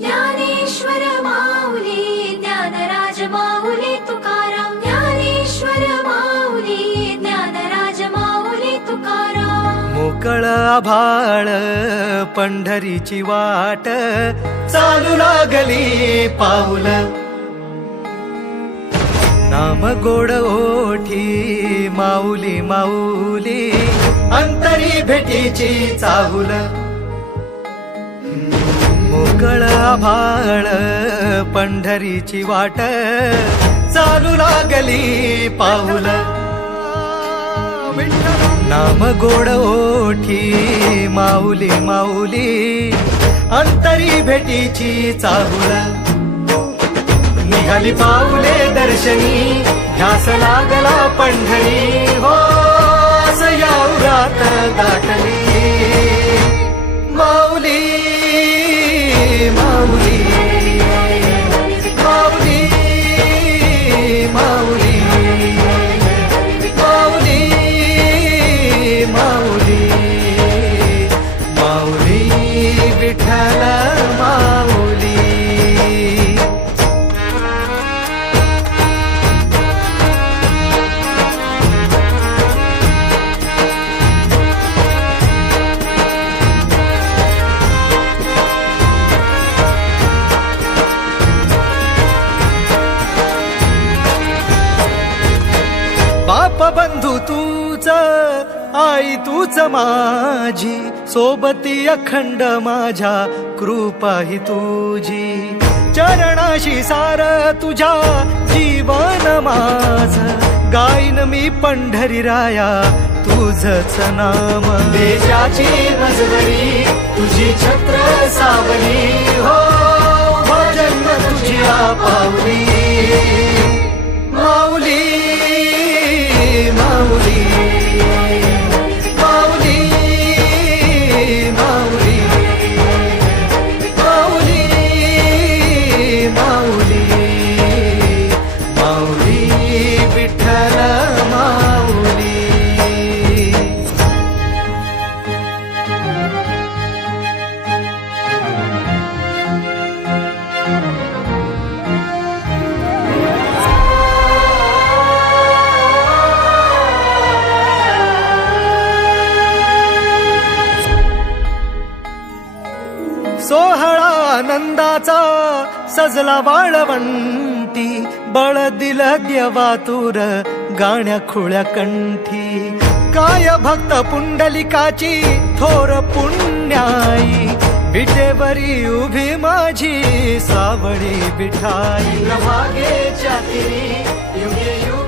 ज्ञानेश्वर माऊली ज्ञानराज माऊली तुकाराम। ज्ञानेश्वर माऊली ज्ञानराज माऊली तुकाराम। मोकळ आभाळ पंढरीची वाट चालू लागली पाऊल। नाम गोड ओठी माऊली माऊली अंतरी भेटीची चाहुल। मोकळ आभाळ पंढरीची वाट चालू लागली पाऊल। नाम गोड ओठी माऊली माऊली अंतरी भेटीची चाहुल। निघाली पाऊले दर्शनी ध्यास लागला पंढरी हो सयाउरात गाठली माऊली माऊली माऊली माऊली माऊली माऊली माऊली विठ्ठल माऊली। बाप बंधू तूच आई तूच माझी सोबती अखंड माझ्या कृपा ही तुझी। चरणाशी सार तुझ्या जीवन माझ गाईन मी पंढरी राया तुझच नाम। देशाची मजबरी तुझी छत्र सावली हो जन्म तुझ्या पावली माऊली माऊली माऊली माऊली माऊली माऊली माऊली विठ्ठल माऊली। सोहळा आनंदाचा सजला वाळवंटी बळ दिलं देवातुर गाण्या खुळ्या कंठी। काय भक्त पुंडलिकाची थोर पुण्याई विटेवरी उभी माझी सावळी विठाई। प्रभागेच्या तिरी युगे युगे